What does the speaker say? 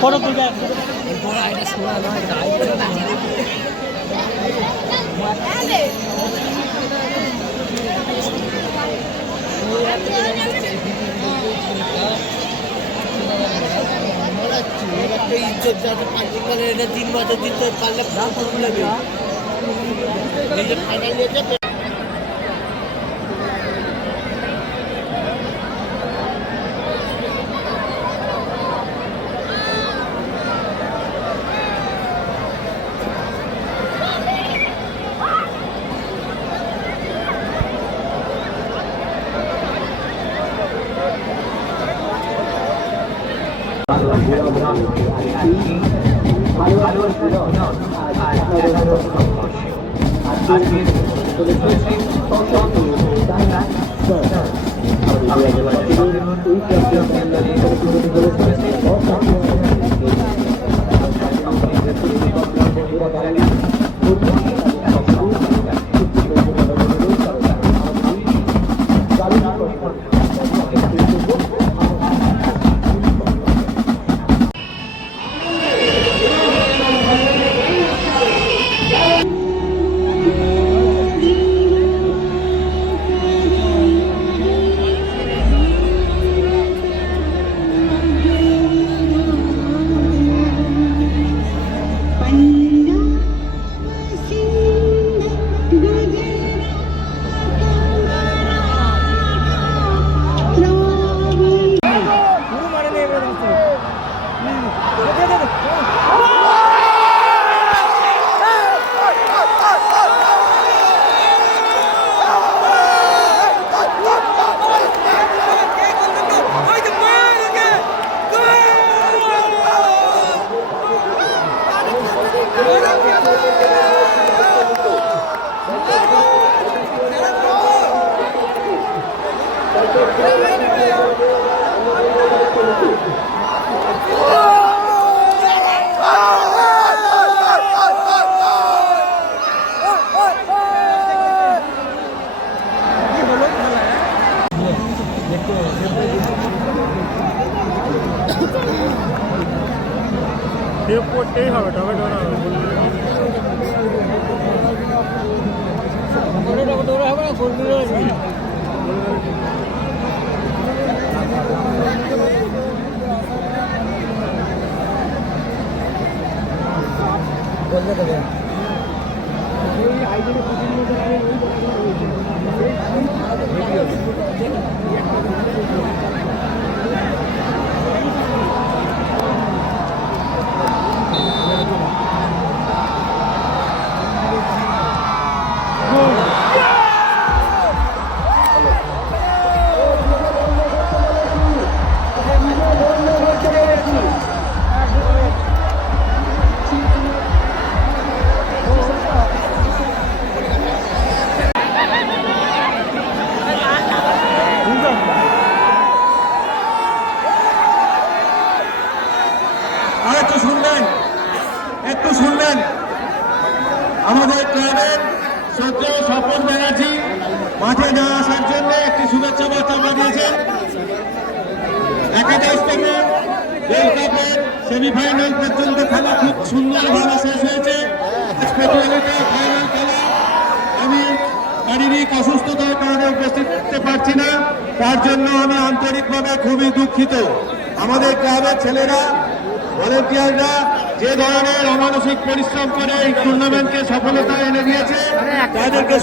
Photo তুলবে ইজ্জত যাতে পার্টি করে এটা 3 বছর দিতে পারলে নিজের ফাইনাল নিয়েছে। করতেই হবে, তবে ধরা হবে একটু শুনবেন। আমাদের ক্লাবের শ্রদ্ধেয় স্বপন ব্যানার্জি মাঠে না আসার জন্য একটি শুভেচ্ছা বার্তা পাঠিয়েছেন। একাদশ থেকে ওয়ার্ল্ড কাপের সেমিফাইনাল পর্যন্ত খেলা খুব সুন্দরভাবে শেষ হয়েছে। ফাইনাল খেলা আমি শারীরিক অসুস্থতার কারণে উপস্থিত থাকতে পারছি না, তার জন্য আমি আন্তরিকভাবে খুবই দুঃখিত। আমাদের ক্লাবের ছেলেরা, ভলেন্টিয়াররা যে ধরনের অমানসিক পরিশ্রম করে এই টুর্নামেন্টকে সফলতা এনে দিয়েছে, তাদেরকে